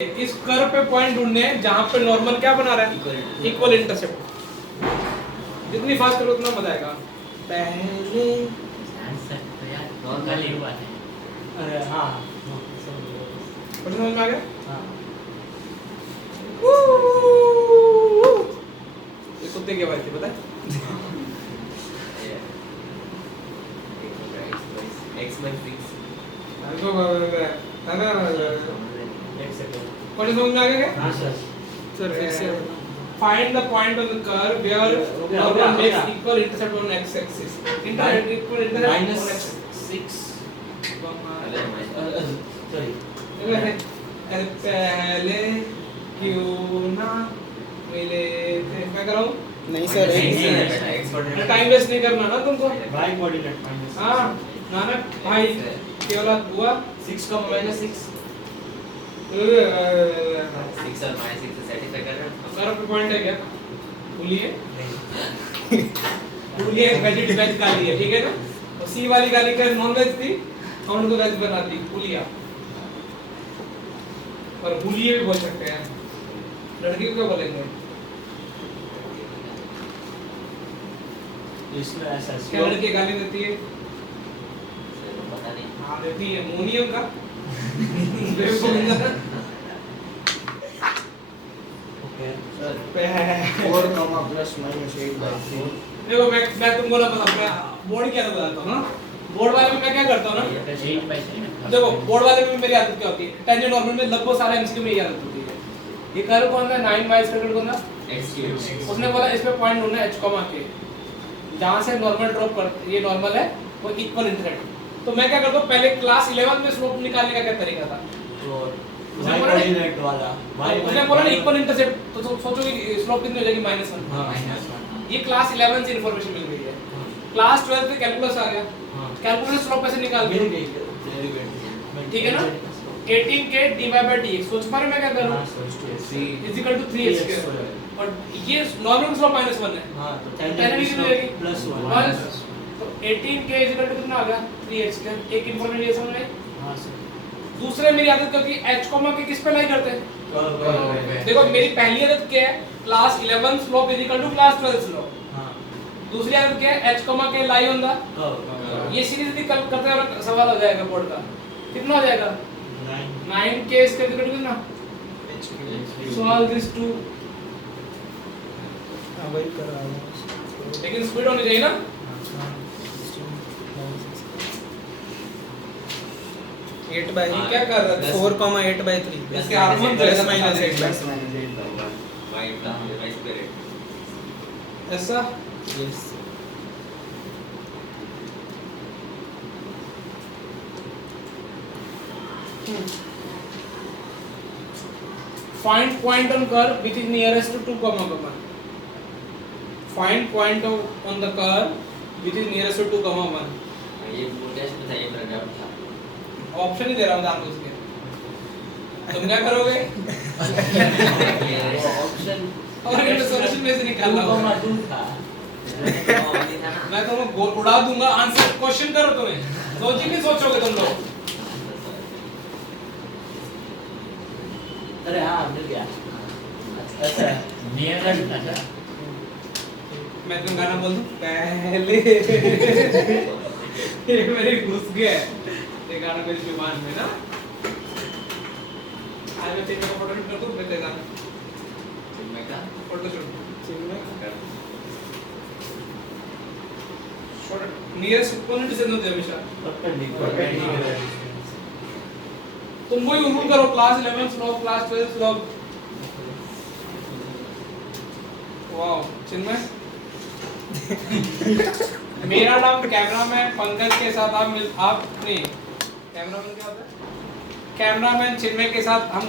इस कर्व पे पॉइंट ढूंढने हैं जहां पे नॉर्मल क्या बना रहा है, इक्वल इंटरसेप्ट। जितनी फास्ट करो उतना मजा आएगा। पहले नॉर्मल ही हुआ है। अरे हाँ समझ में आ गया। हाँ ये कुत्ते की आवाज थी पता है। समझ में आ गया। हाँ सर सर फिर से find the point on the curve where normal makes equal intercept on x axis. Equal intercept on x axis. 6 sorry पहले क्यों ना मिले थे। क्या कर रहा हूँ? नहीं सर टाइम वेस्ट नहीं करना ना तुमको। y कोऑर्डिनेट माइनस हाँ नानक भाई केवल हुआ 6 का माइनस 6 कर्व पे पॉइंट है क्या? भूलिए भूलिए वेज गाली है ठीक है ना। और सी वाली गाली का नॉन वेज थी और उनको वेज बनाती भूलिया। पर भूलिए भी बोल सकते हैं। लड़की को क्या बोलेंगे? इसमें ऐसा क्या लड़की गाली देती है? पता नहीं। हाँ देती है मोनियम का। ओके 4 comma plus minus 8/4 देखो मैं तुमको ना पता बोर्ड क्या बताता हूँ ना। बोर्ड वाले में मैं क्या करता हूँ ना, 8/3 देखो बोर्ड वाले में मेरी आदत क्या होती है, टेंजेंट नॉर्मल में लगभग सारे एमसीक्यू में ये आदत होती है। ये कर्व कौन सा 9y स्क्वायर कौन सा x3 उसने बोला इस पे पॉइंट ढूंढना h कॉमा के जहां से नॉर्मल ड्रॉप कर ये नॉर्मल है वो इक्वल इंटरसेप्ट। तो मैं क्या करता हूं पहले क्लास 11 में स्लोप निकालने का क्या तरीका था, y कोऑर्डिनेट वाला उसने बोला ना इक्वल इंटरसेप्ट तो सोचो कि स्लोप कितनी हो जाएगी -1। हां -1 ये क्लास 11 से इंफॉर्मेशन मिल गई है। क्लास 12 पे कैलकुलस आ गया, कैलकुलस स्लोप कैसे निकालते हैं ठीक है ना। 18k dy/dx सोच पा रहे मैं क्या कर रहा हूं इक्वल टू 3x और ये नॉर्मल स्लोप -1 है। हां तो 10 कितनी हो जाएगी +1 तो 18k इक्वल टू कितना आ गया 3x। एक इंफॉर्मेशन ये समझ में। हां सर दूसरे मेरी आदत क्या कि h कॉमा के किस पे लाई करते हैं। देखो मेरी पहली आदत क्या है, class 11 slope equal to class 12 slope. हां दूसरी आदत क्या है, h comma k lie on the ये सीरीज यदि कल करते हैं सवाल हो जाएगा बोर्ड का। कितना हो जाएगा 9k इसका इक्वल टू कितना। सॉल्व दिस टू हाँ वही कर रहा हूँ। लेकिन स्पीड होनी चाहिए ना। एट बाई ये क्या कर रहा था 4 comma 8/3 इसके हार्मोन प्लस माइनस 8 ऐसा yes find point on curve which is nearest to 2 comma comma. Find point on the curve which is nearest to 2 comma 1. ये टेस्ट बताइए मेरा डाउट था। ऑप्शन ही दे रहा हूँ जानबूझ के। तुम क्या करोगे? ऑप्शन और ये सॉल्यूशन में से निकाल रहा हूँ। 2 था मैं तुम्हें गोल उड़ा दूंगा। आंसर क्वेश्चन करो तुम्हें लॉजिक नहीं सोचोगे तुम लोग। अरे हाँ मिल गया। अच्छा नियर अच्छा मैं तुम गाना बोल दूं पहले ये मेरे घुस गया है ये गाना मेरी जुबान में ना। आज मैं तेरे को फोटो शूट कर दूं मैं तेरा मैं का फोटो शूट नियरेस्ट एक्सपोनेंट से होते हमेशा। तुम वही रूल करो class 11 slope class 12 slope. Wow Chinmay मेरा नाम कैमरामैन पंकज के साथ आप नहीं कैमरामैन क्या होता है, कैमरामैन चिन्मय के साथ हम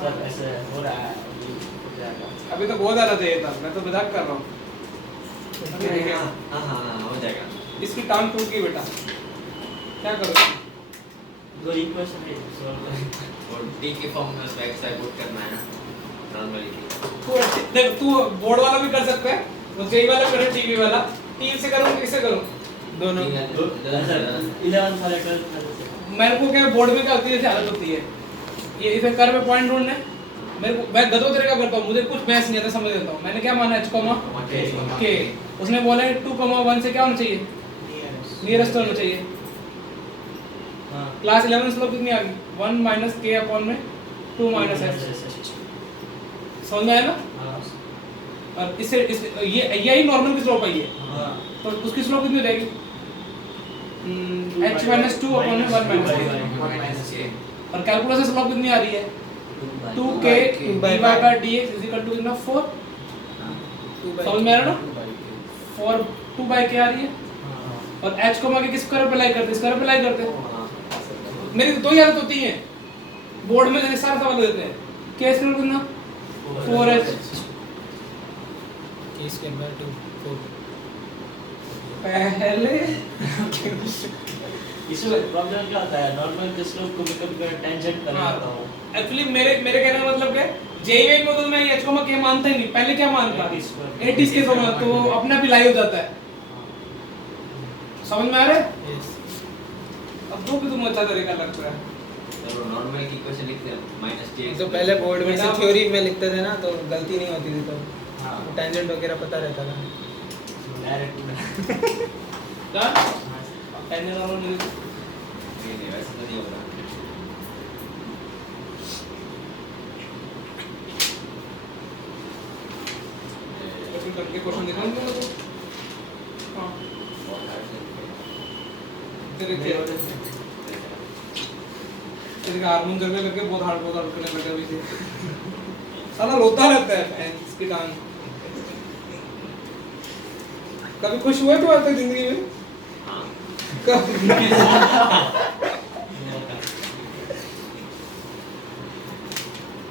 सब ऐसे हो रहा है अभी तो बहुत आना चाहिए था। मैं तो मजाक कर रहा हूँ। हाँ हो जाएगा। इसकी टांग टूट गई बेटा क्या करोगे? दो इक्वेशन है सॉल्व और डी के फॉर्म में उसको एक्स पुट करना है ना नॉर्मली। तू बोर्ड वाला भी कर सकता है वो जेई वाला करे टीवी वाला। टीवी से करूँ किससे करूँ दोनों 11 साल 12 मेरे को क्या बोर्ड में क्या होती है, जैसे हालत होती है, ये इसे कर पे पॉइंट ढूंढना है, मेरे को मैं गधों तरीका करता हूँ, मुझे कुछ मैथ्स नहीं आता, समझ लेता हूँ। मैंने क्या माना h के, उसने बोला है 2,1 से क्या होना चाहिए, नियरेस्ट होना चाहिए। क्लास 11 स्लोप कितनी आ गई, 1 माइनस के अपॉन में 2 माइनस एच, समझ में आया ना। और इससे ये यही नॉर्मल की स्लोप है ये, तो उसकी स्लोप कितनी हो जाएगी, h माइनस 2 अपॉन में 1 माइनस के। और कैलकुलस से स्लोप कितनी आ रही है, 2k dx is equal to कितना 4, समझ में आ रहा ना, 4 2/k आ रही है। और h को माके किस कर्व पे अप्लाई करते, इस कर्व पे अप्लाई करते हैं। मेरी दो ही आदत होती है बोर्ड में, जैसे सारा सवाल देते हैं, k स्क्वायर कितना 4h, k स्क्वायर बाय 2 4 पहले इसमें प्रॉब्लम क्या होता है, नॉर्मल के स्लोप को मैं कभी टेंजेंट कर लेता हूं। एक्चुअली मेरे कहने का मतलब क्या है, जेईई में तो मैं h को मैं मानता ही नहीं, पहले क्या मानता 80 के समान, तो अपने आप ही लाइव हो जाता है, समझ में आ रहा है। अब दो भी तुम अच्छा तरीका लगता है। चलो नॉर्मल की इक्वेशन लिखते हैं -dx। तो पहले बोर्ड में से बेटा- थ्योरी में लिखते थे ना, तो गलती नहीं होती थी, तो हां टेंजेंट वगैरह पता रहता था। डायरेक्ट क्या टेंजेंट और नहीं, नहीं वैसे तो नहीं होगा। ऐसे करके क्वेश्चन दिखाऊं तुम लोगों को। हां तेरे का हार्मोन करने लगे, बहुत हार्ड करने लगा अभी से, साला रोता रहता है फैंस की टांग। कभी खुश हुए तो आता जिंदगी में, हाँ कब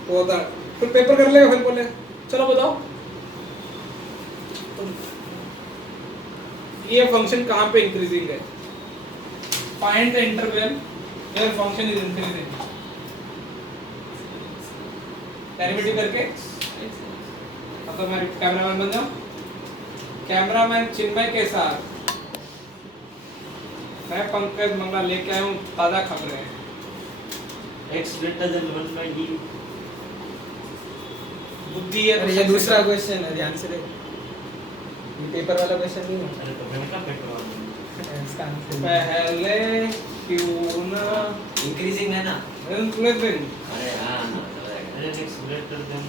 होता, फिर पेपर कर लेगा, फिर बोले चलो बताओ ये फंक्शन कहाँ पे इंक्रीजिंग है, find the interval where function is increasing, derivative करके। अब तो मैं कैमरामैन बन जाऊं, कैमरामैन चिन्मय के साथ मैं पंकज मंगला लेके आया हूँ ताजा खबरें। x greater than 1/d बुद्धि है अरे तो ये सबसे दूसरा कम। क्वेश्चन है, ध्यान से देखो, ये पेपर वाला क्वेश्चन नहीं है, अरे तो मैं क्या पेपर इसका आंसर पहले क्यों ना इंक्रीजिंग है ना। इंक्रीजिंग अरे हाँ अरे x greater than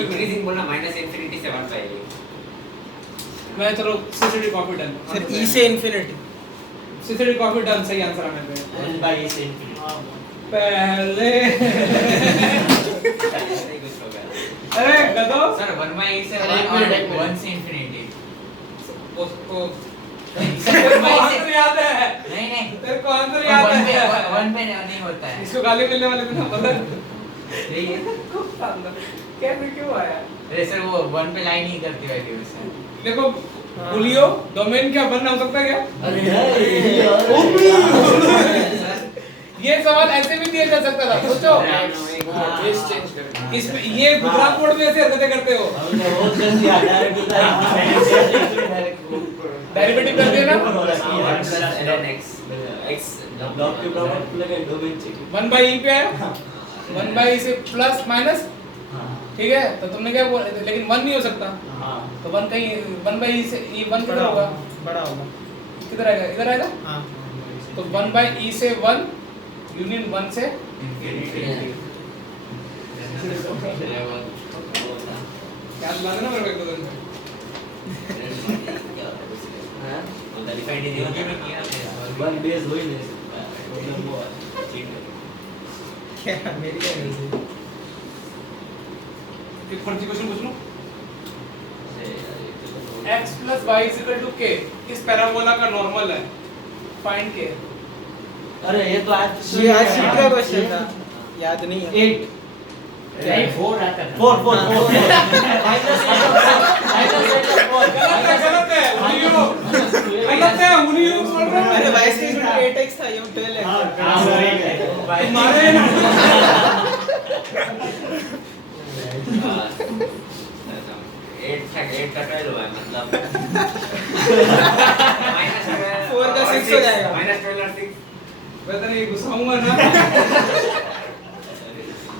इंक्रीजिंग बोलना -∞ से 1 पाएगी। मैं चलो CCD copy done, sir e से इंफिनिटी, सीसीडी कॉपी डन, सही आंसर है मेरे पे। 1/e से infinity पहले ऐसे ही कुछ होगा। अरे गधो सर 1/e से अरे, 1 से इंफिनिटी। उसको तेरे को आंसर याद है, नहीं तेरे को आंसर याद है, 1 पे नहीं होता है। इसको गाली मिलने वाले थे ना, पता है? ठीक है। कैसे क्यों आया? अरे सर वो 1 पे लाइन ही करती वैल्यू से। देखो भूलियो डोमेन क्या बनना हो सकता है क्या? अरे ये सवाल ऐसे भी दिया जा सकता था, सोचो। इसमें ये गुजरात बोर्ड में ऐसे हरकतें करते हो, बहुत जल्दी आ डायरेक्ट डेरिवेटिव कर देना 1 ln x x ब्लॉक के प्रॉब्लम लगा डोमेन चेक 1/e पे है, 1/e से प्लस माइनस, हां ठीक है। तो तुमने क्या बोला, लेकिन 1 नहीं हो सकता, हां तो 1 कहीं 1/e से ये 1 किधर होगा, बड़ा होगा। किधर आएगा, इधर आएगा। हाँ तो 1/e से 1 यूनियन 1 से याद ला देना मेरे को एक दो दिन में। मतलब डिफाइंड नहीं होता। में किया मैंने। वन बेस हो ही नहीं सकता प्रॉब्लम वो है क्या मेरी क्या नहीं थी? एक फर्जी क्वेश्चन पूछ लूं, x plus y is equal to k इस पैराबोला का नॉर्मल है, फाइंड k। अरे ये तो आज ये आज शीट का क्वेश्चन था, याद नहीं है। 8 नहीं 4 आता था। 4 4 गलत है उनियो, गलत है उनियो बोल रहा अरे है। y से 8x था, ये 12x था। तुम्हारे ना एट का 12 हुआ है मतलब 6 हो जाएगा। माइनस 12 और 6 मैं तो नहीं घुसाऊंगा ना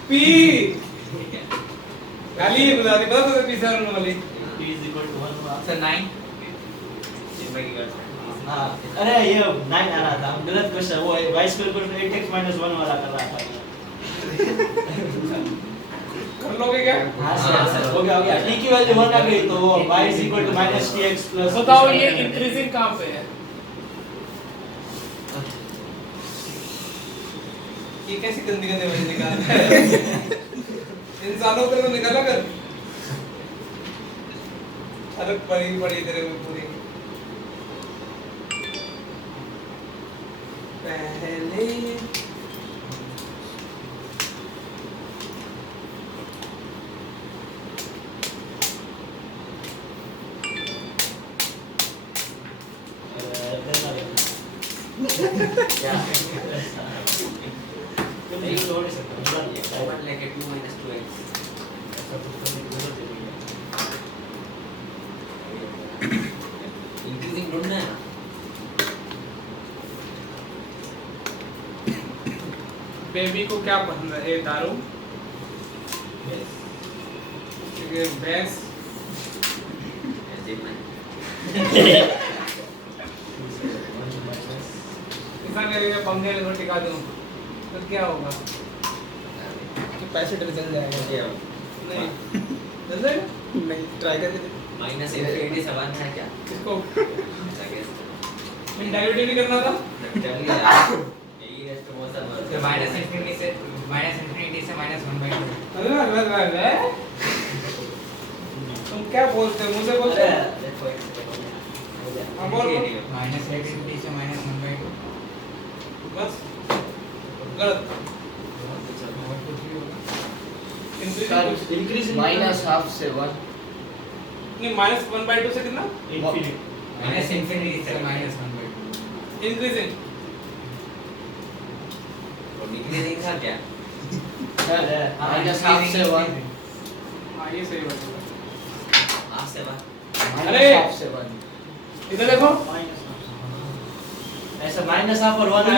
पी गाली ही बुला दी पता तो पी से होने वाली P is equal to 1 हुआ। सर 9 जिसमें की कर हाँ, अरे ये 9 आ रहा था, गलत क्वेश्चन, वो y square equal to 8x minus 1 वाला कर रहा था। कर लोगे क्या हाँ हाँ, सर, सर। हो गया। t की वैल्यू 1 आ गई तो वो y is equal to minus tx plus। बताओ ये इंक्रीजिंग कहाँ पे है ये कैसी गंदी गंदी वजह निकाल इंसानों को तो निकाला कर अलग पड़ी पड़ी तेरे में पूरी पहले क्या? नहीं छोड़ नहीं सकता, बुला दिया। ओपन लेके 2 minus 2x ऐसा कुछ करने की जरूरत ही नहीं है। इंक्रीजिंग ढूंढना है ना बेबी को क्या पसंद है ये दारू ये भैंस ऐसे में ऐसा करेंगे पंखे में टिका दूं तो क्या होगा पैसे डल चल जाएगा। ये नहीं जल्द है नहीं ट्राई करके देख। माइनस इंफिनिटी से 1 है क्या इसको ऐसा कैसे डायरेक्ट नहीं करना था चल गया यही रेस्ट बहुत तो सारा माइनस इंफिनिटी से -1/2 अरे तुम क्या बोलते हो मुझे बोलते अरे हो देखो एक सेकंड। हाँ, बोल, बोल। -infinity से -1/2 बस गलत इंक्रीजिंग माइनस हाफ से 1 नहीं -1/2 से कितना इंफिनिटी। माइनस इंफिनिटी से -1/2 इंक्रीजिंग और इंक्रीजिंग था क्या अरे माइनस हाफ से 1 हाँ ये सही बात है हाफ से 1 अरे! हाफ से 1 इधर देखो ऐसा माइनस हाफ और 1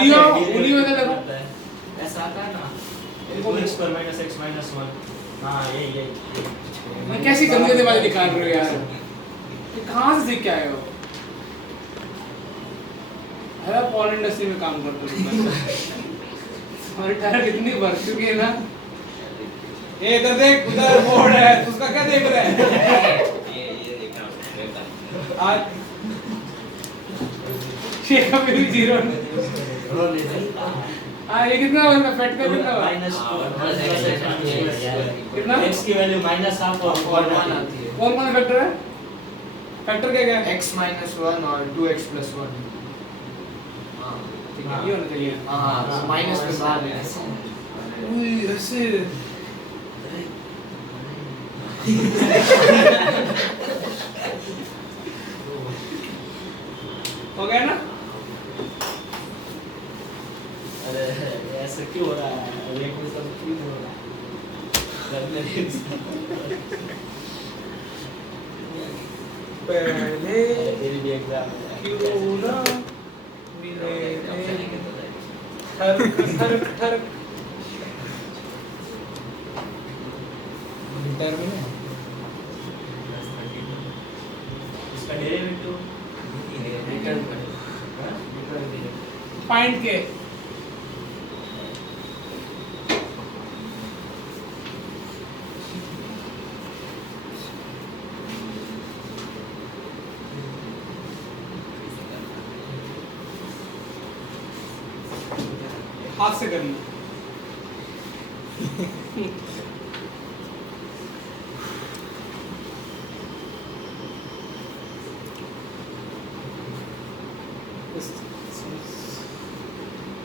उंगलियों इधर देखो ऐसा आता है ना इनको 2x square minus x minus 1। हाँ यही मैं कैसी गंदी दिमाग निकाल रहे हो यार ये कहाँ से सीख के आए हो है पॉल इंडस्ट्री में काम करते हो हमारी टायर कितनी बढ़ चुकी है ना ये इधर देख उधर बोर्ड है तू उसका क्या देख रहा है ये देख रहा हूं बेटा आज ये कभी भी जीरो हाँ ये कितना होगा फेट का कितना होगा माइनस कितना x की वैल्यू माइनस हाफ और 1 आती है। कौन कौन फैक्टर है फैक्टर क्या क्या है x - 1 और 2x + 1 हां ठीक है ये होना चाहिए हाँ माइनस के बाद है उई ऐसे हो गया ना अरे ऐसा क्यों हो रहा है? अरे कोई सब क्यों हो रहा है? करने दे। पहले तेरी भी एग्जाम है। क्यों ना मिले ठरक ठरक ठरक डिटरमिनेंट इसका डेरिवेटिव रिटर्न कर पॉइंट के हाथ से करना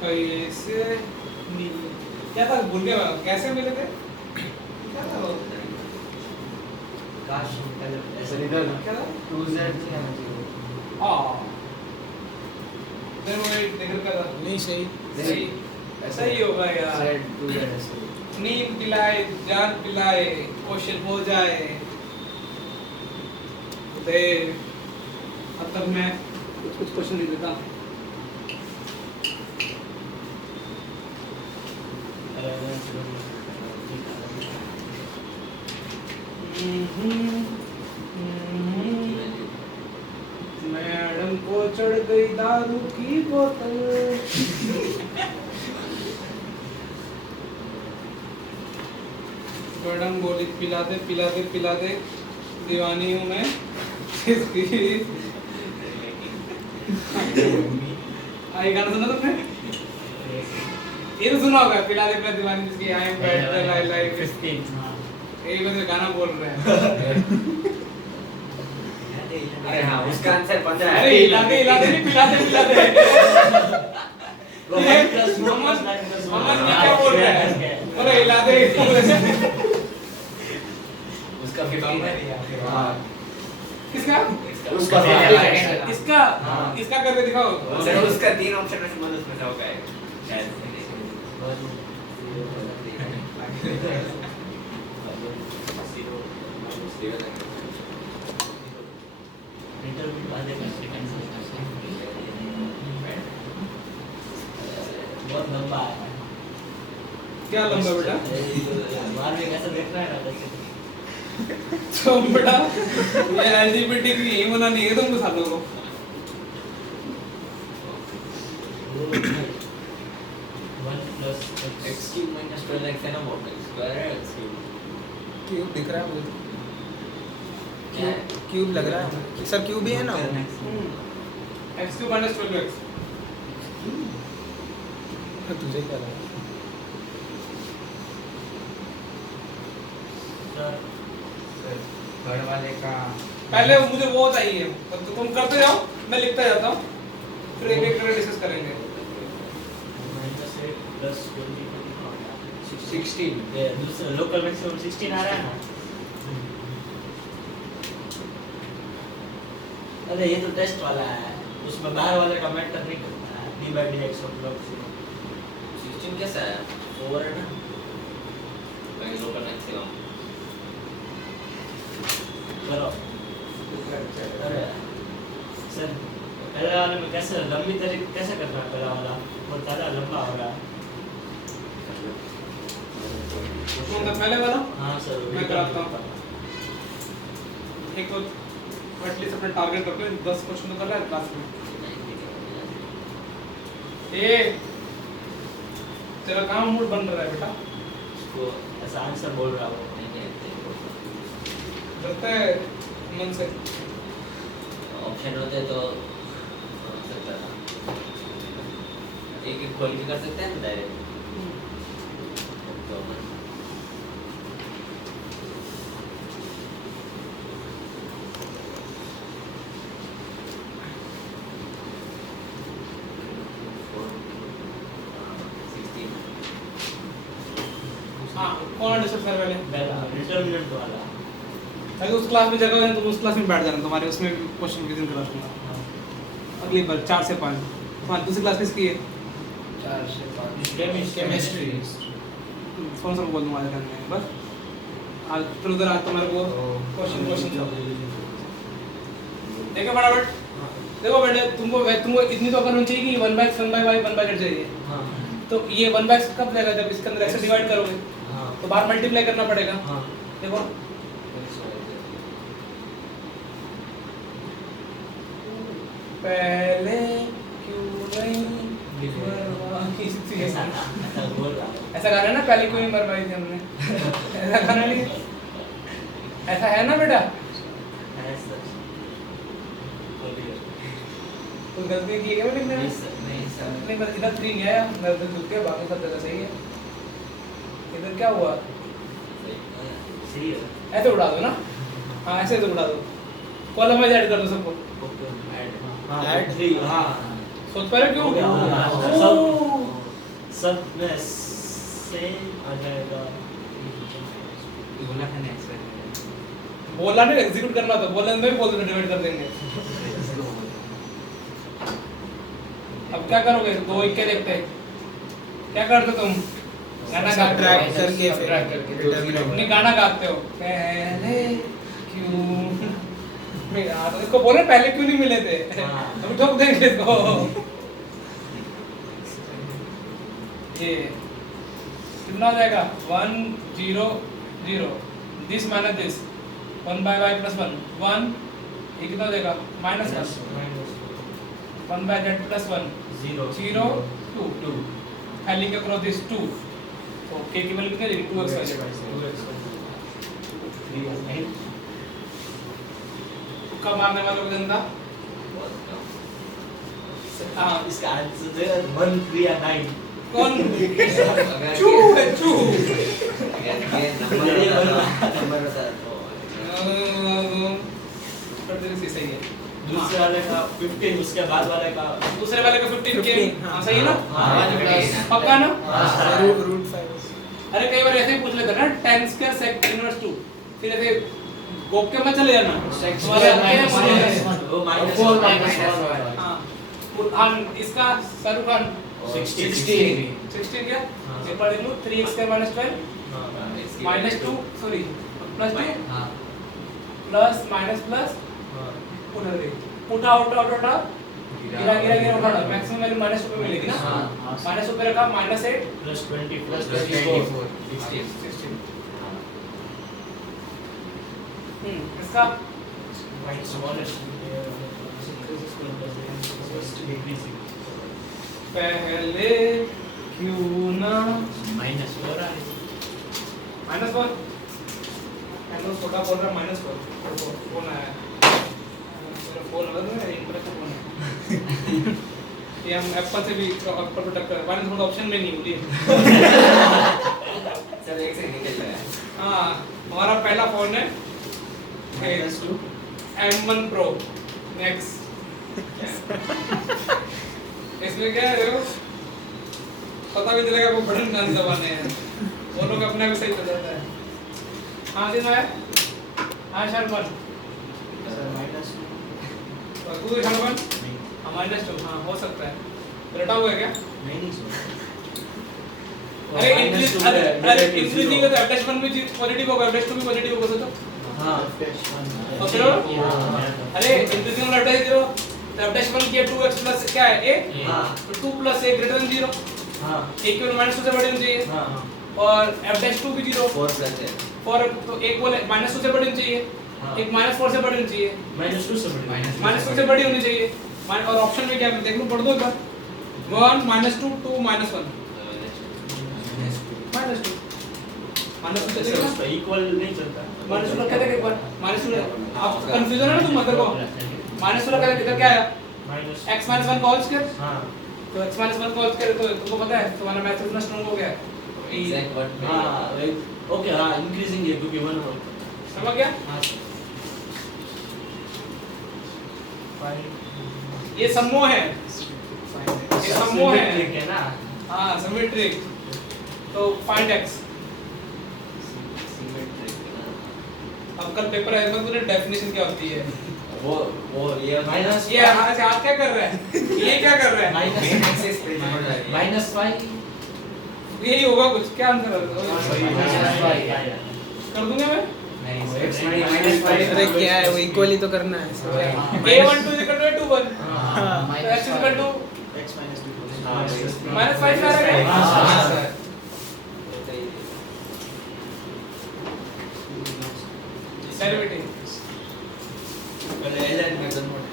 कैसे क्या था भूल गया मैं, कैसे मिले थे क्या था वो? काश ऐसे रिटर्न क्या था 2z हाँ देख कर था नहीं सही सही ऐसा ही होगा यार z 2z ऐसे नींद पिलाए जान पिलाए क्वेश्चन हो जाए दे अब तक मैं कुछ कुछ क्वेश्चन लिख देता दारू की बोतल। मैडम गोली पिला दे दीवानी हूँ मैं इसकी। आई गाना सुना तुमने? ये तो सुना होगा, पिला दे दीवानी जिसकी आई एम बैड लाइक 15 हाँ यही बंदे गाना बोल रहे हैं। अरे हाँ उसका आंसर 15 है। अरे हिला दे नहीं पिला दे। ये मोहम्मद ये क्या बोल रहा है? अरे हिला दे। उसका 15 है। हाँ किसका? उसका इसका करके दिखाओ। उसका 3 ऑप्शन में से मतलब उसमें से होगा शायद। इंटरव्यू वाले में सेकंड बहुत लंबा है। क्या लंबा बेटा? बाहर में कैसा देख रहा है ना वैसे। तो बेटा ये एलजीबीटी की यही बनानी है तुमको सालों को। 1 plus x cube minus 12x है ना वो स्क्वायर है x cube। क्यूब दिख रहा है मुझे, क्या है? क्यूब लग रहा है सर, क्यूब ही है ना वो? x cube minus 12x। तुझे क्या लगा? सर थर्ड वाले का पहले मुझे वो चाहिए, तो तुम करते जाओ मैं लिखता जाता हूँ, फिर एक एक करके डिस्कस करेंगे। -8 plus 20 16 ये दूसरा लोकल मैक्सिमम 16 आ रहा है ना। अरे ये तो टेस्ट वाला है, उसमें बाहर वाले का मैटर नहीं करता है। d/dx of log 0 16 कैसा है? ओवर है ना? कहीं लोकल मैक्सिमम। करो। अरे सर पहले वाले में कैसे लंबी तरीके कैसे करना है? पहला वाला बहुत ज़्यादा लंबा हो रहा है। कौन था पहले वाला? हाँ सर मैं कराता हूँ। एक तो एटलीस्ट अपने टारगेट रखो, 10 क्वेश्चन तो कर रहा है क्लास में। तेरा काम मूड बन रहा है बेटा, उसको ऐसा आंसर बोल रहा हो। लगता है मन से। ऑप्शन होते तो हो सकता था। एक एक खोल के कर सकते हैं ना डायरेक्ट। तो हाँ कौन डिस्कस कर पहले? पहला डिटरमिनेंट वाला। अगर उस क्लास में जगह है तो उस क्लास में बैठ जाना, तुम्हारे उसमें क्वेश्चन किस दिन करा दूंगा अगली बार 4 से 5। हाँ दूसरी क्लास किसकी है? 4 से 5 केमिस्ट्री फोन से बोल दूंगा आज में बस। आज फिर उधर आज तुम्हारे को क्वेश्चन देखो फटाफट। देखो बेटे तुमको इतनी तो अकल होनी चाहिए कि 1/x 1/y 1/z चाहिए। हाँ तो ये 1/x कब जाएगा? जब इसके अंदर ऐसे डिवाइड करोगे हाँ तो बाहर मल्टीप्लाई करना पड़ेगा। हाँ देखो पहले क्यों नहीं मरवाई थी? ऐसा बोल रहा है। ऐसा गाना है ना, पहले क्यों नहीं मरवाई थी हमने? ऐसा गाना नहीं, ऐसा है ना बेटा? ऐसा कुछ गलती की है क्या लिखने में? नहीं सर नहीं बस इधर 3 नहीं आया, मैं तो चुप गया, बाकी सब जगह सही है। इधर क्या हुआ? सही है। ऐसे उड़ा दो ना, हाँ ऐसे तो उड़ा दो, कॉलम में ऐड कर दो सबको। हाँ Add 3 हाँ सोच पा रहे हो क्यों? हो गया, हो गया। ओह! सब में से आ जाएगा। बोला था ना एक्सपेरिमेंट। बोला नहीं, एग्जीक्यूट करना था, बोला मैं बोल दूंगा डिवाइड कर देंगे। अब क्या करोगे? 2 1 के देखते हैं क्या करते तुम? गाना गाते सब्ट्रैक्ट हो, करके फिर Subtract करके। determinant। नहीं गाना गाते हो पहले क्यों मेरा तो इसको बोले पहले क्यों नहीं मिले थे? हाँ। अभी ठोक देंगे इसको। ये कितना हो जाएगा? 1 0 0 दिस माइनस दिस 1/y + 1 1 ये कितना हो जाएगा? -1 1 by z plus 1 0 0 2 2 खाली का क्रॉस दिस 2 तो k की वैल्यू कितनी देगी 2x y z 3 तुक्का मारने वालों को जनता बहुत कम हाँ इसका आंसर है 1 3 या 9 कौन अगर चू है चू अगर ये नंबर होता तो कर दे सही है दूसरे वाले का 15 उसके बाद वाले का दूसरे वाले का 15 के 15, हाँ सही है ना हाँ, पक्का ना रूट 5 अरे कई बार ऐसे ही पूछ लेते हैं ना tan स्क्वायर sec इनवर्स 2 फिर ऐसे गोक के में चले जाना Sec तुम्हारे square आते हैं minus मुझे- वो माइनस 4 1 minus 1 हाँ हम इसका शाहरुख खान 16 16 क्या हाँ। एक बार देखो 3x square minus 12 minus 2 sorry plus 2 हाँ plus minus plus उधर देख उठा उठा उठा उठा गिरा गिरा गिरा उठा उठा मैक्सिमम वैल्यू minus 2 पे मिलेगी ना हाँ। minus 2 पे रखा -8 प्लस 20 प्लस 24 16 इसका माइनस स्मॉलेस्ट पहले क्यों ना माइनस 4 आ -1 हेलो छोटा बोल रहा -4 फोन आया मेरा फोन लग रहा है इंप्रेशन फोन है ये हम एप्पल से भी एप्पल पे टक्कर माइनस थोड़ा ऑप्शन में नहीं बोलिए सर एक से निकल गया हाँ हमारा पहला फोन है -2 M1 Pro Max इसमें क्या है देखो पता भी चलेगा वो बटन कौन दबाने हैं वो लोग अपना भी सही कर जाता है हाँ दिन है हाँ शर्मन और तू शर्मन हमारे -2 हाँ हो सकता है रटा हुआ है क्या अरे इंक्रीजिंग है तो f'1 भी पॉजिटिव होगा f'2 भी पॉजिटिव होगा सोचो हां और फिर अरे इंक्रीजिंग में f'0 तो f'1 की 2x प्लस क्या है a हां तो 2 प्लस a ग्रेटर देन 0 हां a की वैल्यू -2 से बड़ी होनी चाहिए हां और f'2 भी 0 4 प्लस है और तो एक बोले -2 से बड़ी होनी चाहिए हाँ। एक -4 से बड़ी होनी चाहिए -2 से बड़ी -2 से बड़ी होनी चाहिए और ऑप्शन में क्या है देख लो पढ़ दो एक बार 1 -2 2 -1 -2 -2 से चलेगा उसका इक्वल नहीं चलता -2 रखा था एक बार -2 आप कंफ्यूजन है ना तुम मतलब को -2 रखा था इधर क्या आया माइनस x -1 का होल स्क्वायर हां तो x -1 का होल स्क्वायर तो तुमको पता है तुम्हारा मैथ इतना स्ट्रांग हो गया है एग्जैक्ट वर्ड में हां ओके हां इंक्रीजिंग है क्योंकि 1 समझ गया हां ये समूह है ये समूह है ठीक है ना हाँ सिमेट्रिक तो फाइंड x अब कल पेपर आएगा तो डेफिनेशन क्या होती है वो ये माइनस ये आज आप क्या कर रहा है ये क्या कर रहा है मेन एक्सिस पे जोड़ रहा है -5 यही होगा कुछ क्या आंसर -5 कर दूंगा मैं अरे क्या है वो इक्वली तो करना है a12 is equal to a21 तो x is equal to -5 आ रहा है हाँ। डेरिवेटिव पहले एलएन में convert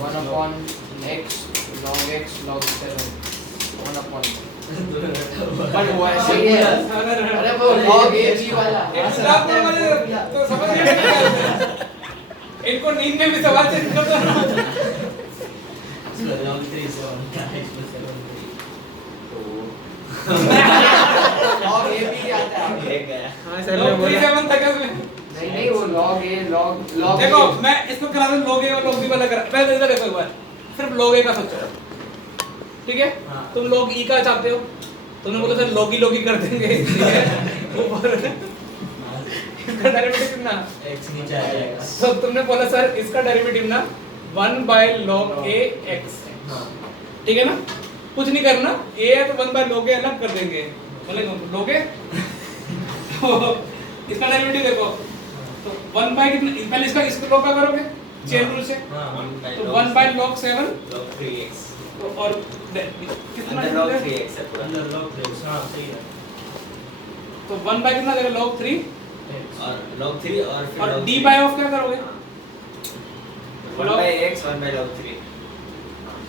1 upon x log x log 7 1 upon पर हुआ है सही है अरे वो log a b वाला तो समझ गए इनको नींद में भी सवाल चेक कर दो लॉग 3 से 1 x + 7 log a b आता है एक गया हाँ सर लोग मैं 3 बोला 7 तक है उसमें नहीं नहीं वो log a log देखो a। मैं इसको करा दूं log a और log b वाला करा पहले इधर देखो एक बार सिर्फ log a का सोचो ठीक है हाँ। तुम log e का चाहते हो तुमने बोला सर log e कर देंगे ठीक है ऊपर इसका डेरिवेटिव कितना x नीचे आ जाएगा तो तुमने बोला सर इसका डेरिवेटिव ना 1 by log a x हां ठीक है ना कुछ नहीं करना a है तो 1 by log a अलग कर देंगे बोले log a तो इसका डेरिवेटिव देखो तो 1 by कितना पहले इसको log का करोगे चेन रूल से हां तो 1 by log 7 log 3x तो और कितना अंदर log 3x है पूरा अंदर लॉग 3 हां सही है तो 1 by कितना देगा log 3 और log 3 और फिर और log d 3 बाय ऑफ क्या करोगे? 1 by x 1 by log 3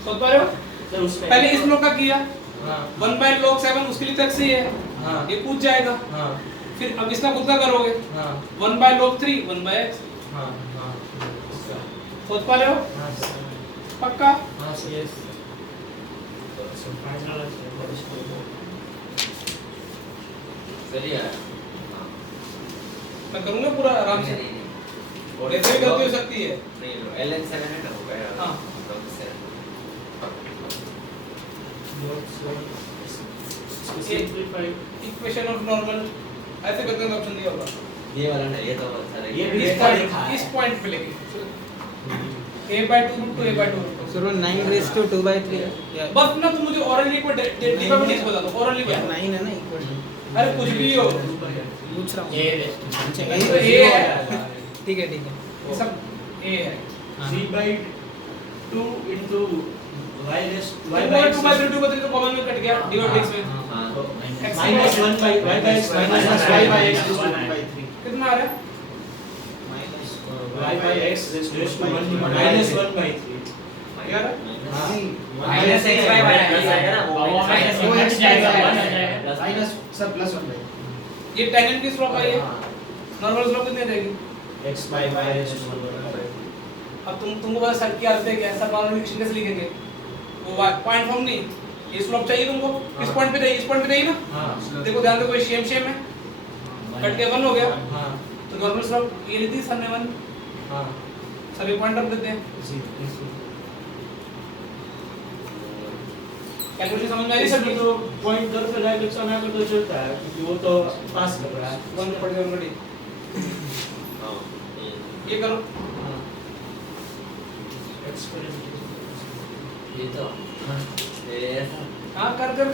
सोच पा रहे हो? सर उसमें पहले इस लोग का किया हाँ 1 by log 7 उसके लिए तक सही है, हाँ ये कूद जाएगा। हाँ फिर अब इसका खुद का करोगे हाँ 1 by log 3 1 by x। हाँ हाँ उसका सोच पा रहे हो? हाँ सर पक्का? हाँ सर यस सो फाइनल चलिए मैं करूंगा पूरा आराम से, नहीं ऐसे भी गलती हो सकती है। नहीं ln 7 है ना होगा यार हाँ। log 7 simplify equation of normal ऐसे करने का ऑप्शन दिया होगा। ये वाला नहीं ये तो सारा ये भी इस इसका पॉइंट लिखा है। इस पॉइंट पे लेके a by 2 root 2 a by 2 root 2। Sir वो 9 raised to 2 by 3 है या बस ना तुम मुझे ओरली को डिवाइड बता दो, ओरली क्या है? 9 है ना इक्वल अरे कुछ भी हो, पूछ रहा हूँ ये अच्छा ये तो ये a है, ठीक है सब a है। 3 by 2 into y raised y by 2 by 3 2 by 3 तो कॉमन में कट गया डिवाइड x में। हां minus 1 by y by x minus y by x raised to 1 by 3 कितना आ रहा है? y by x raised to minus 1 by 3 यार minus x y by x आएगा ना वो minus minus sir plus 1 by ये टेंजेंट की स्लोप आई है, नॉर्मल स्लोप कितनी रहेगी? x by y raised to 1 by 3 अब तुमको पता सर की आदत है क्या, सब नॉर्मल इक्वेशन कैसे लिखेंगे? वो पॉइंट फॉर्म नहीं, ये स्लोप चाहिए तुमको, इस पॉइंट पे चाहिए, इस पॉइंट पे चाहिए ना? हां देखो ध्यान दो, कोई शेम शेम है, कट के 1 हो गया, हां तो नॉर्मल स्लोप ये ली थी सर ने 1, हां सभी पॉइंट रख देते हैं। कैलकुलेशन समझ में आ रही है सर? तो पॉइंट कर पे डायरेक्ट समय पर तो चलता है क्योंकि वो तो पास कर रहा है 1 पढ़ गए ऑलरेडी। हां ये करो, ये तो ये ऐसा हाँ कर कर,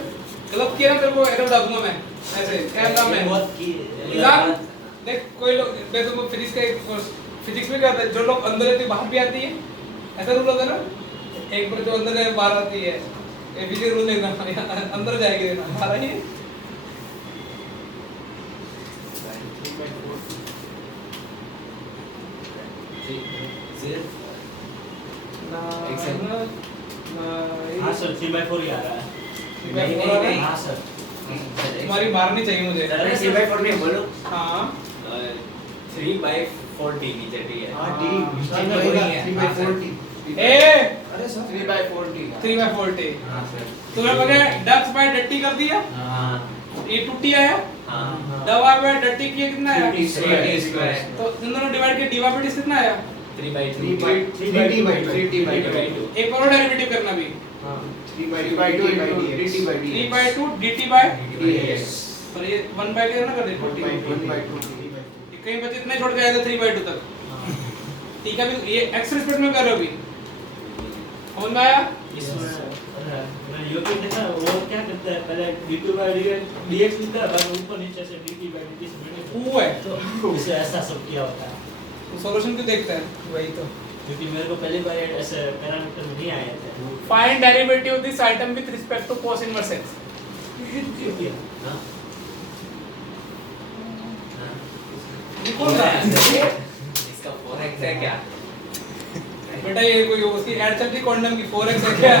गलत किया ना तेरे को एरर डाल दूंगा मैं, ऐसे क्या नाम है? बहुत की एग्जाम देख, कोई लोग मैं तुमको फिजिक्स का एक फिजिक्स में क्या होता है, जो लोग अंदर रहते हैं बाहर भी आती है, ऐसा रूल होता है ना, एक बार जो अंदर है बाहर आती है, ये फिजिक्स रूल देखना, अंदर जाएगी ना बाहर आई है। हां सर 3 by 4 ही आ रहा है नहीं। हां सर तुम्हारी मारनी चाहिए मुझे। अरे 3/4 नहीं बोलो हाँ 3/40 नीचे टी है हां डी स्टार्ट होगा 3 बाई 40 ए अरे सर 3 by 40 3/40 हां सर तुम्हें पता है डक्स बाय डट्टी कर दिया, हां ये टूटी आया, हां दवा बाय डट्टी किया कितना आया? 3 स्क्वायर तो इन दोनों डिवाइड किया, डी बाय डी कितना आया? 3/2 3 बाई 3 बाई 3/2 एक और डेरिवेटिव करना भी, 3 by 2 dt by dt 3/2 dt by, dx और ये 1 बाय क्या ना कर दे 1 बाई 2 40, dt ये कहीं बचे इतने छोड़ के आएगा 3/2 तक। ठीक है, अभी ये एक्स रिस्पेक्ट में कर रहे हो अभी, समझ में आया? इसमें मैंने यो के देखा वो क्या करता है, पहले d2 by dx लिखता है, बाद में ऊपर नीचे से dt by dt से मैंने वो है तो इसे ऐसा सब किया होता है तो सॉल्यूशन क्यों देखता है? वही तो क्योंकि मेरे को पहली बार ऐसे पैरामीटर नहीं आए थे find derivative of this item with respect to cos inverse x। हां लिखो ना इसका 4x है क्या बेटा, ये कोई उसकी ऐड चलती क्वांटम की 4x है क्या?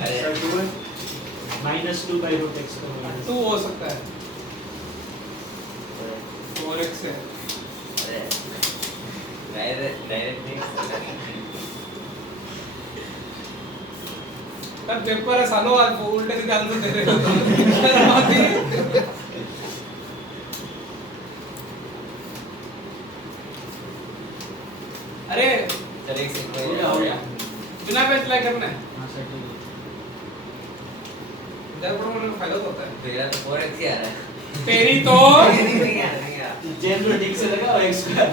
अरे सर 2 -2 by root x 2 हो सकता है, 4x है। अरे डायरेक्ट नहीं तब पेपर है सालों, आज वो उल्टे सीधे आंसर दे रहे हो। अरे चल एक सेकंड हो गया बिना पे अप्लाई करना है, हां सर ठीक ज्यादा पढ़ने में फायदा तो होता है। तेरा तो 4x ही आ रहा है तेरी तो नहीं आ रहा है चेन रूल ठीक से लगा और x स्क्वायर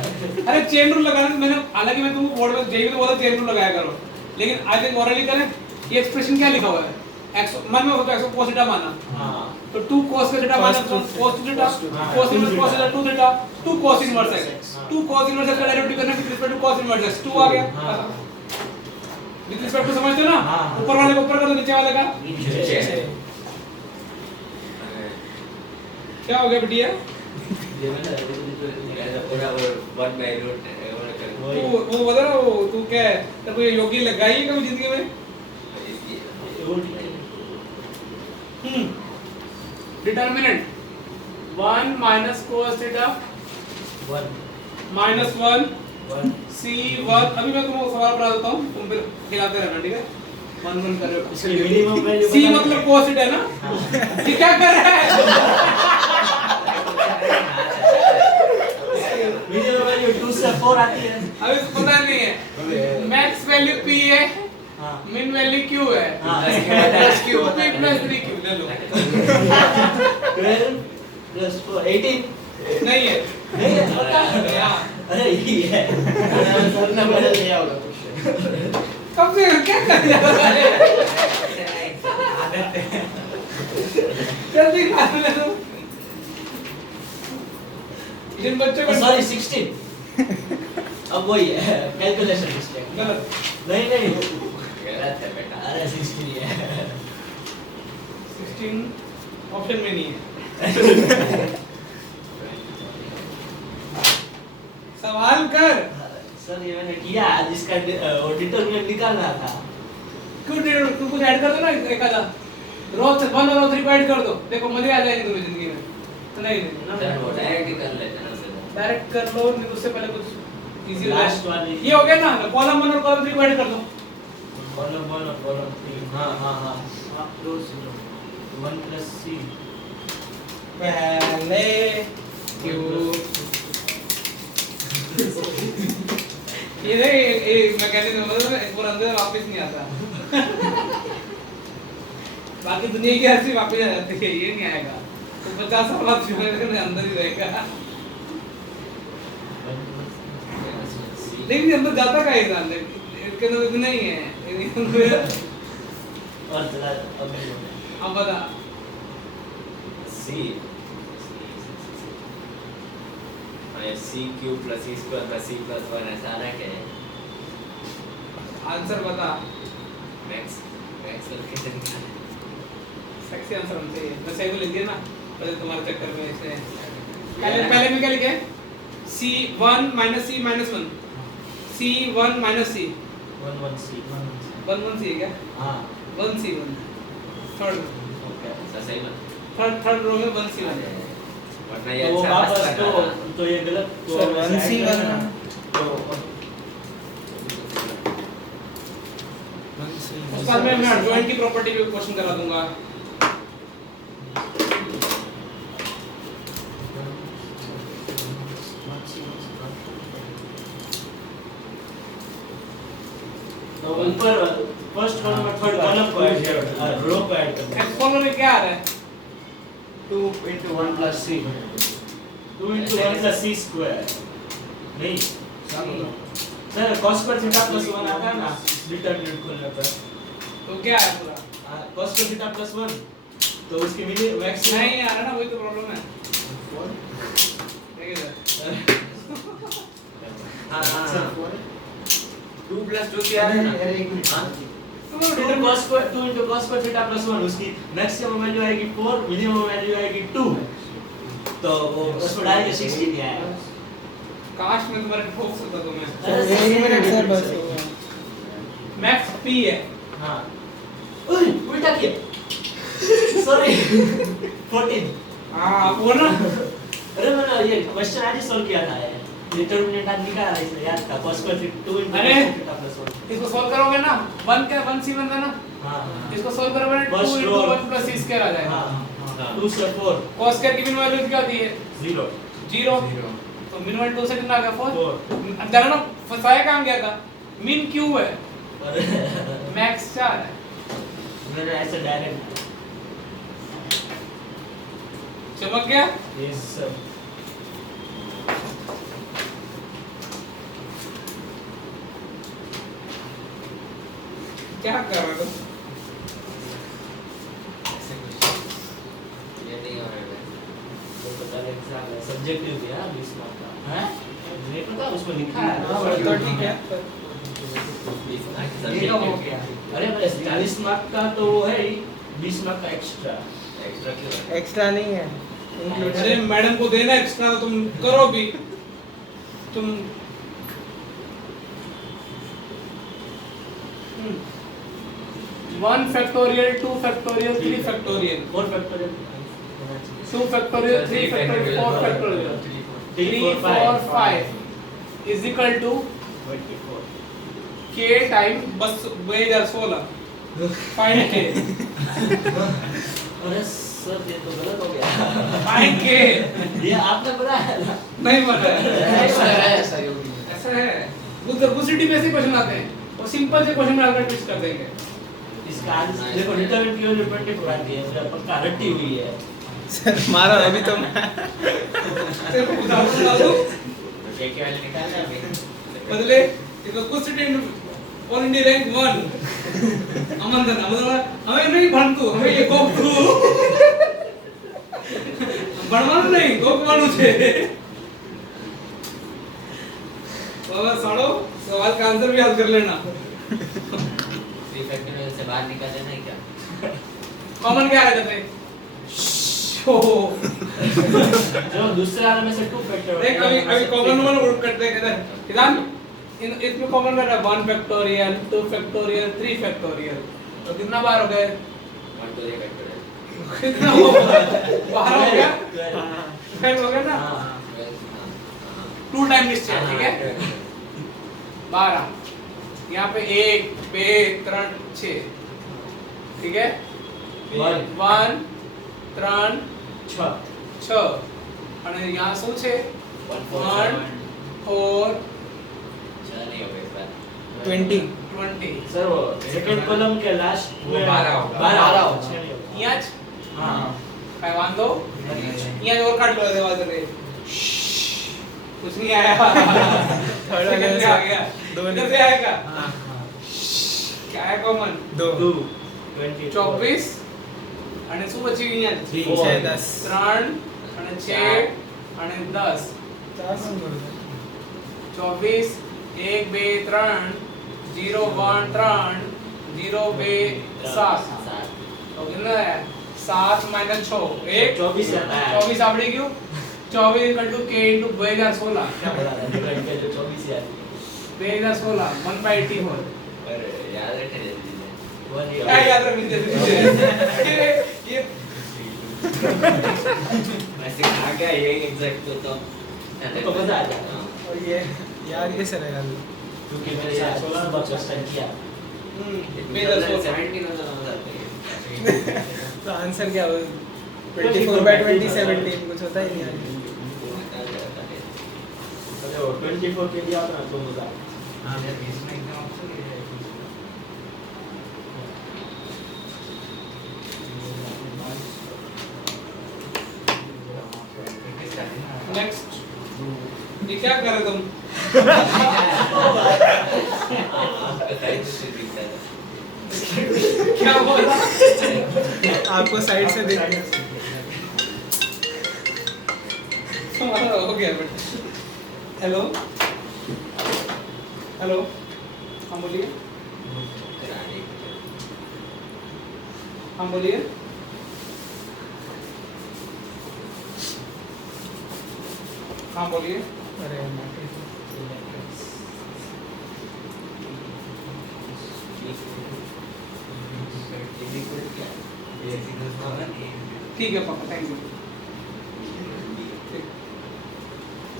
अरे चेन रूल लगाना, मैंने हालांकि मैं तुमको बोर्ड में जेई में बोला चेन रूल लगाया करो, लेकिन आज एक ओरली करें, ये एक्सप्रेशन क्या लिखा हुआ है? x मन में होता है x cos थीटा माना, हां तो 2 cos का थीटा माना, तो cos theta, cos inverse cos theta 2 theta, 2 cos inverse x, 2 cos inverse x का डेरिवेटिव करना with respect to cos inverse x, 2 आ गया। विद रिस्पेक्ट टू समझते हो ना? हाँ। ऊपर वाले को ऊपर कर दो, नीचे वाले का नीचे क्या हो गया बिटिया? ये मैंने ऐसा पूरा वो वन बाय रूट वो बता ना वो तू क्या है तेरे को ये योगी लगाई है कभी जिंदगी में determinant 1 minus cos theta minus 1 C1 अभी मैं तुमको सवाल बता देता हूँ तुम फिर खिलाते रहना ठीक है 1 1 कर रहे हो इसकी मिनिमम वैल्यू C मतलब cos theta है ना ये क्या कर रहा है मिनिमम वैल्यू 2 से 4 आती है। अभी इसको पता नहीं है मैक्स वैल्यू P है हाँ मिन वैल्यू Q है हाँ plus Q P plus 3Q ले लो 12 प्लस 4 18 नहीं है नहीं है पता यहाँ अरे ये है सर ने बदल दिया होगा कुछ कब से क्या कर रहा है जल्दी खा ले लो जिन बच्चों को सॉरी 16 अब वही है कैलकुलेशन मिस्टेक गलत नहीं नहीं गलत है बेटा अरे 16 है 16 ऑप्शन में नहीं है सवाल कर सर ये मैंने किया जिसका डिटरमिनेंट निकालना था क्यों तू कुछ ऐड कर दो ना एक आधा रो 1 और रो 3 को ऐड कर दो देखो मजे आ जाएंगे तुम्हें जिंदगी में तो नहीं ना सर वो डायरेक्ट ही कर लेते ना सर डायरेक्ट कर लो नहीं उससे पहले कुछ इजी हो लास्ट जाए वाली ये हो गया ना कॉलम 1 और कॉलम 3 को ऐड कर दो कॉलम 1 और कॉलम 3 हां हां हां आप दो 1 प्लस c पहले क्यों ये मैकेनिज्म मतलब एक बार अंदर वापस नहीं आता बाकी दुनिया की हंसी वापस आ जाती है ये नहीं आएगा तो 50 साल बाद शुगर के अंदर ही रहेगा लेकिन अंदर जाता का इंसान इसके अंदर इतना नहीं है और चला अब बता सी सी क्यूब प्लस सी स्क्वायर प्लस सी प्लस 1 ऐसा आ रहा है क्या आंसर बता मैक्स मैक्स कैसे निकालें सेक्सी आंसर होना चाहिए मैं सही तो लिख दिया ना पहले तुम्हारे चक्कर में ऐसे पहले में क्या लिखे C1 minus C minus 1 C1 minus C 1 1 c 1 1 C है क्या हां 1 C1 थर्ड ओके सही ना थर्ड रो में 1 C1 वरना ये तो अच्छा वापस मस्त लग रहा तो ये गलत तो सर, 1C करना। तो उस बाद में मैं जॉइंट की प्रॉपर्टी पे क्वेश्चन करा दूंगा तो ऊपर फर्स्ट कॉलम और थर्ड कॉलम को ऐड कर रो को ऐड कर एक्सप्लोरर में क्या आ रहा है 2 into 1 plus c 2 into 1 plus c square नहीं सर cos पर थीटा प्लस 1 आता है ना डिटरमिनेंट खोलने पर तो क्या है पूरा cos पर थीटा प्लस 1 तो उसकी मिनिमम मैक्सिमम नहीं आ रहा ना वही तो प्रॉब्लम है देखिए सर हां हां 2 plus 2 क्या है ना हां 2 cos पर 2 into cos पर थीटा प्लस 1 उसकी मैक्सिमम वैल्यू आएगी 4 मिनिमम वैल्यू आएगी 2 तो वो उसको डाल के 16 ही आएगा काश में तुम्हारे ठोक सकता तो मैं सर 1 मिनट सर बस मैक्स पी है हां ओए उल्टा किया सॉरी 14 हां वो ना अरे मैंने ये क्वेश्चन आज ही सॉल्व किया था डिटरमिनेंट आज निकाला इसलिए याद था cos पर 2 into अरे! थीटा प्लस 1 इसको सॉल्व करोगे ना 1 का 1 C बनता ना हां इसको सॉल्व करोगे ना 2 First into row. 1 plus C square आ जाएगा हां 2 से 4 cos square की मिन वैल्यू क्या होती है 0 0 तो मिन वैल्यू 2 से कितना आ गया 4 4 अंदर ना फंसाया कहां गया था मिन क्यू है अरे मैक्स 4 है मैंने ऐसे डायरेक्ट चमक गया यस सर क्या कर रहे हो ये नहीं हो रहा है तो पता नहीं एग्जाम है सब्जेक्टिव दिया 20 मार्क का हैं नहीं पता उसमें लिखा है तो ठीक है ये कब हो गया अरे बस 40 मार्क का तो वो है ही 20 मार्क का एक्स्ट्रा एक्स्ट्रा क्यों है? एक्स्ट्रा नहीं है अरे मैडम को देना एक्स्ट्रा तो तुम करो भी तुम 1 factorial 2 factorial 3 factorial 4 factorial 2 factorial 3 factorial 4 factorial 3 4 5 is equal to 24 k time बस 2016 फाइंड k अरे सर ये तो गलत हो गया फाइंड k ये आपने बनाया था नहीं पता है ऐसा है ऐसा योगी ऐसा है गुसिटी में से क्वेश्चन आते हैं और सिंपल से क्वेश्चन में डालकर ट्विस्ट कर देंगे इसका आंसर देखो डिटरमिनेंट की वैल्यू 24 आती है मुझे पक्का रटी हुई है सर मारा अभी तो मैं सिर्फ उदाहरण बता दूं के वाले निकालना अभी बदले इसको गुसिटी ऑल इंडिया रैंक 1 अमंदन हमें नहीं भणतु हमें ये कोप तू भणવાનું नहीं कोपવાનું છે तो साड़ो सवाल का आंसर भी याद कर लेना 3 फैक्टोरियल से बाहर निकाल देना है क्या कॉमन क्या है जैसे जो दूसरे वाले में से 2 फैक्टर देख अभी कॉमन वन उल्ट करते हैं इधर इधर इसमें कॉमन कर रहा है 1 फैक्टोरियल 2 फैक्टोरियल 3 फैक्टोरियल तो कितना बार हो गए 1 2 फैक्टोरियल कितना हो बाहर हो गया फिर हो गया ना हां 2 टाइम निश्चय ठीक है 12 यहाँ पे 1 2 3 6 ठीक है 1 3 6 6 અને यहाँ શું છે 1 4 नहीं हो गया 20 20 सर वो सेकंड कॉलम के लास्ट वो 12 होगा। 12 होगा। यहाँ જ हां काय वांधो यहाँ और काट लो देवा दे कुछ नहीं आया थर्ड सेकंड वाले से आ गया दो इधर से आएगा हां क्या है कॉमन 2 2 24 24 અને શું બચ્યું અહીંયા 3 6 10 3 અને 6 અને 10 24 1 2 3 0 1 3 0 2 7 तो कितना है 7 माइनस 6 1 24 आता है 24 આવડી ગયું 24 इक्वल टू k इनटू 2016 क्या बोला था डिवाइड कर जो 24 ही आती 2016 1/84 पर याद रखने दे दीजिए क्या याद रखनी चाहिए ये वैसे आ गया ये एग्जैक्ट तो मजा आ जाता और ये यार ये सर है क्योंकि मेरे साथ 16 बार क्वेश्चन किया 17 होता है तो आंसर क्या हो 24/20 17 कुछ होता ही नहीं यार अरे वो 24 के लिए आता तो मजा हां यार इसमें एकदम ऑप्शन है नेक्स्ट ये क्या कर रहे तुम क्या बोला आपको साइड से देख तुम्हारा हो गया बेटा हेलो हेलो हाँ बोलिए हाँ बोलिए हाँ बोलिए अरे ठीक है पापा थैंक यू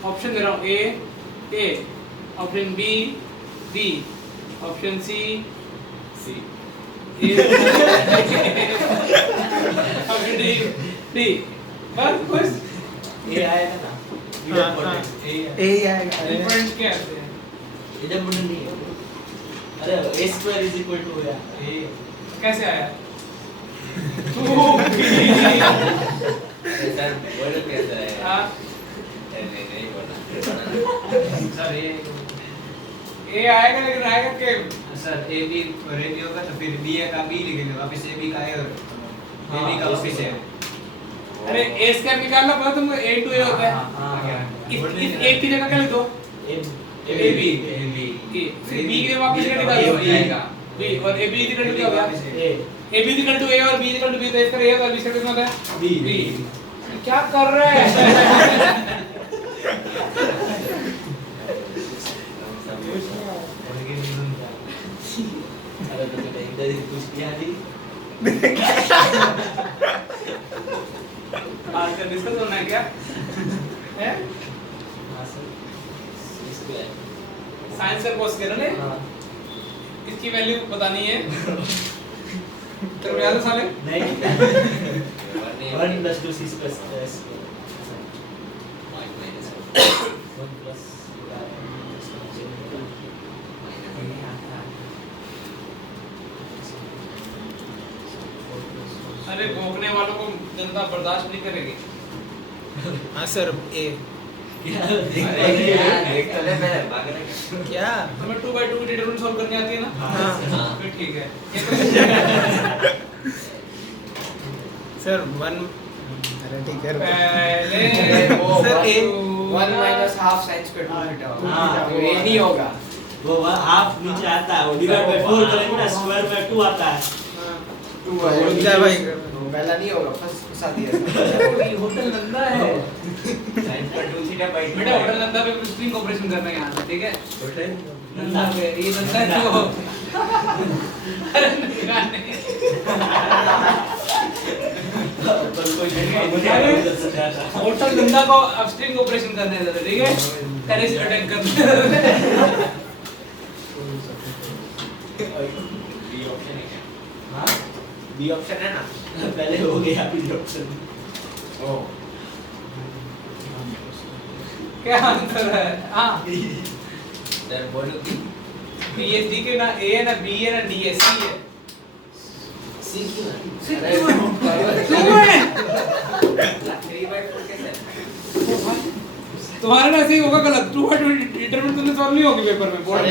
ऑप्शन दे रहा हूँ A option B B option C option D बस बस ये आएगा ना ए आएगा डिफरेंट क्या है इधर मुझे नहीं है अरे a² = है कैसे आया सर बोलो कैसा है हाँ नहीं बोला सर ए आएगा लेकिन आएगा के सर ए बी और ए बी होगा तो फिर बी ए का बी लिखेंगे वापस ए बी का ए और ए बी का वापस ए अरे ए स्क्वायर निकालना पड़ा तुमको ए टू ए होता है इस ए की जगह क्या लिख दो ए बी बी की जगह वापस क्या निकाल दो बी और ए बी की जगह क्या हो गया ए ए बी इक्वल टू ए और बी इक्वल टू बी तो इसका ए और बी से कितना होता है बी बी क्या कर रहे हैं? अरे तो तूने इधर ही कुछ किया नहीं। आज का डिस्कस होना है क्या? हैं? हाँ सर। इसको है। साइंस का कोर्स कर रहे हैं? हाँ। इसकी वैल्यू पता नहीं है। तेरे को याद है साले? नहीं वन 1 + 2 c + s 1 + अरे भौंकने वालों को जनता बर्दाश्त नहीं करेगी। हाँ सर ए क्या देख रहे हैं यार? देख तो ले पहले भाग रहे हैं। क्या तुम्हें 2/2 की डिटरमिनेंट सॉल्व करनी आती है ना? हाँ हाँ। फिर ठीक है। सर 1 अरे ठीक है पहले वो सर, ए 1 minus half sine square 2 theta होगा। हाँ, तो ये नहीं होगा। वो हाफ नीचे आता है, वो डिवाइड बाय 4 करेंगे ना, स्क्वायर बाय 2 आता है। 2 है। रुक जा भाई। तो पहला नहीं होगा, फर्स्ट फंसा दिया। ये होटल नंदा है। साइंस का 2 थीटा बाई बेटा होटल नंदा पे स्ट्रिंग ऑपरेशन करना है यहाँ पे, ठीक है? होटल नंदा पे ये नंदा है तो अरे नहीं। पर कोई नहीं मुझे अरे, उधर से जाता। होटल नंदा को अब स्ट्रिंग ऑपरेशन करने देते, ठीक है? टेरेस अटैक करने देते। बी ऑप्शन है क्या? हाँ, बी ऑप्शन है ना? पहले हो गया बी ऑप्शन। ओ क्या आंसर है? हाँ सर बोलो कि पीएचडी के ना ए है ना बी है ना डी है सी है। सी क्यों है? अरे क्यों है? 3/4 कैसे है? तुम्हारा ना ऐसे ही होगा गलत। 2/2 डिटरमिनेंट तुमने सॉल्व नहीं होगी पेपर में बोर्ड में।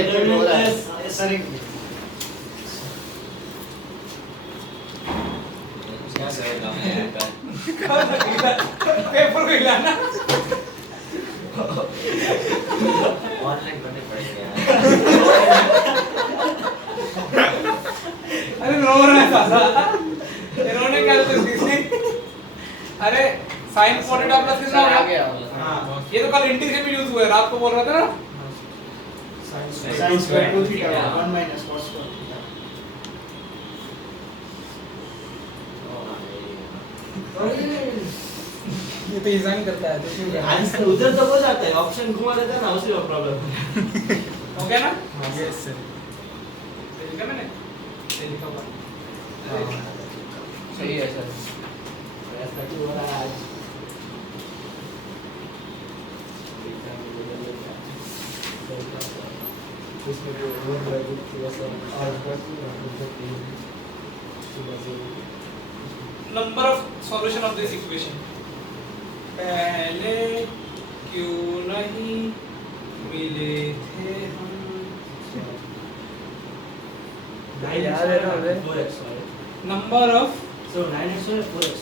क्या करेगा मैं यार? पेपर को हिलाना। ऑनलाइन करने पड़ेंगे यार। अरे रो रहा है साला। इन्होंने क्या तो किसी अरे sin 4 थीटा प्लस कितना आ होगा? गया। हाँ, ये तो कल इंटीग्रल में यूज हुआ है, रात को बोल रहा था ना। Sine square 2 theta 1 minus cos square theta. ये तो इंसान करता है तो क्यों कर आंसर उधर तो हो जाता है, ऑप्शन घुमा देता है ना, उसी में प्रॉब्लम है। हो गया ना? यस सर ये लिखा मैंने? ये लिखा हुआ। सही है सर। ऐसा क्यों हो रहा है आज? उसमें जो रोड लगी थी वो सब और number of solution of this equation. पहले क्यों नहीं मिले थे हम? याद है ना उधर? 4x number of so 9x or 4x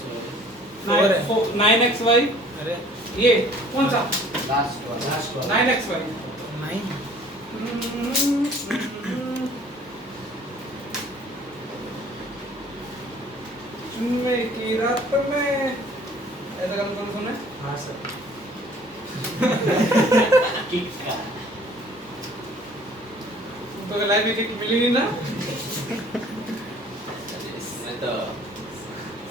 9xy। अरे ये कौन सा? लास्ट वाला। लास्ट वाला 9xy। 9 जुम्मे की रात में ऐसा गाना कौन सुना है? हाँ सर किक का तो लाइफ में किक मिली नहीं ना? इसमें तो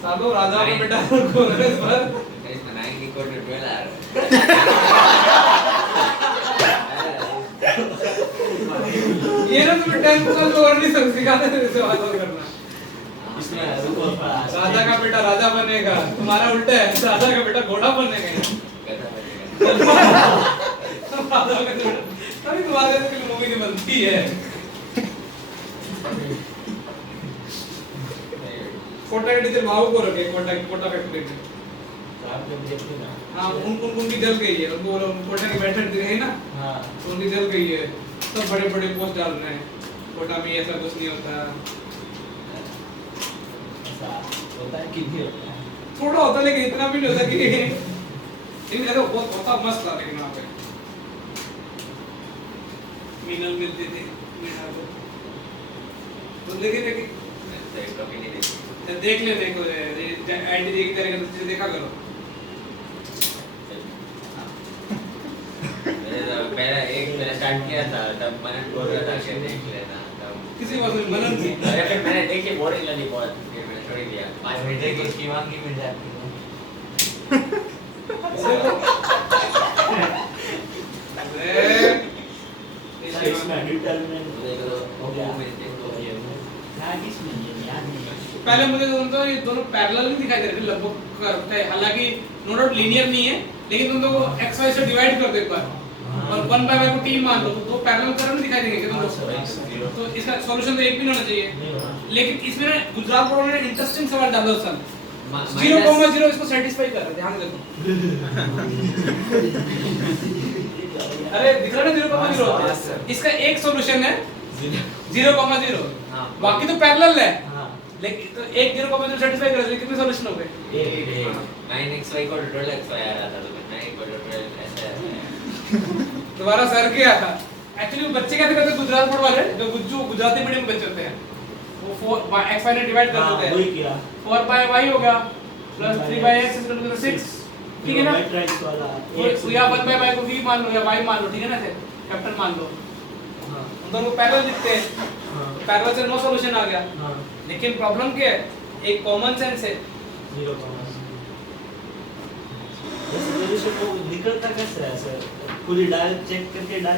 सालो राजा का बेटा कौन है इस बार? इसमें 9 equal to 12 आ रहा ये ना तुम्हें 10 साल तो और नहीं सिखाते थे सवाल और करना। इसमें रुको राजा का बेटा राजा बनेगा, तुम्हारा उल्टा है, राजा का बेटा घोड़ा बनेगा। है। राजा का बेटा अभी तुम्हारे जैसे की मूवी नहीं बनती है। कोटा के टीचर भाव को रखे, कोटा फैक्ट्री में। आप जब देखते ना हाँ उनकी जल गई है, उनको बोलो कोटा की बैठक है ना, हाँ तो उनकी जल गई है। सब बड़े बड़े पोस्ट डाल रहे हैं कोटा में ऐसा कुछ नहीं होता। ऐसा होता है कि नहीं होता है थोड़ा होता है लेकिन इतना भी नहीं होता कि लेकिन ऐसा बहुत होता मस्त था। लेकिन वहाँ पे मिनल मिलते थे मीना को तो लेकिन तो इसको भी नहीं देखी। देख ले देखो एंटी देखी तरह का देखा करो। स्टार्ट किया था तब मैंने बोल रहा था कि देख लेना तब किसी को बनन नहीं अरे फिर मैंने देखी बोरिंग लगी बहुत फिर मैंने छोड़ ही दिया 5 मिनट देखो देखी उसकी मांगी मिल जाती है इसमें डिटरमिनेंट हो गया पहले मुझे तो ये दोनों पैरेलल नहीं दिखाई दे रहे थे लगभग करते हैं, हालांकि नो डाउट लीनियर नहीं है, लेकिन तुम लोगों को x y से डिवाइड कर दो एक बार और 1 बाय y को t मान लो तो दो पैरेलल करंट दिखाई देंगे कि तुमको। तो इसका सॉल्यूशन तो एक भी नहीं होना चाहिए, लेकिन इसमें ना गुजरात बोर्ड ने इंटरेस्टिंग सवाल डाला सर 0,0 इसको सेटिस्फाई कर रहा है, ध्यान देखो। अरे दिख रहा है ना 0,0 इसका एक सॉल्यूशन है 0,0 हाँ। बाकी तो पैरेलल है, हां लेकिन तो एक 0,0 सेटिस्फाई कर रहा है, कितने सॉल्यूशन हो गए? 9xy को 12xy आ रहा था तो 9 को 12 ऐसे तुम्हारा सर क्या था एक्चुअली वो बच्चे कैसे करते हैं गुजरात बोर्ड वाले जो गुजराती मीडियम बच्चे होते हैं वो 4 x y ने डिवाइड कर देते वही हैं, किया 4 by y होगा plus 3 by x is equal to 6, ठीक है ना? मैट्रिक्स वाला तो या 1 by y को v मान लो या y मान लो, ठीक है ना? कैपिटल मान लो, हां उन दोनों को पैरेलल लिखते हैं, हां पैरेलल से नो सॉल्यूशन आ गया, हां लेकिन प्रॉब्लम क्या है? एक कॉमन सेंस है 0 वैसे सॉल्यूशन को निकलता कैसे है सर पूरी डाल चेक करके डाल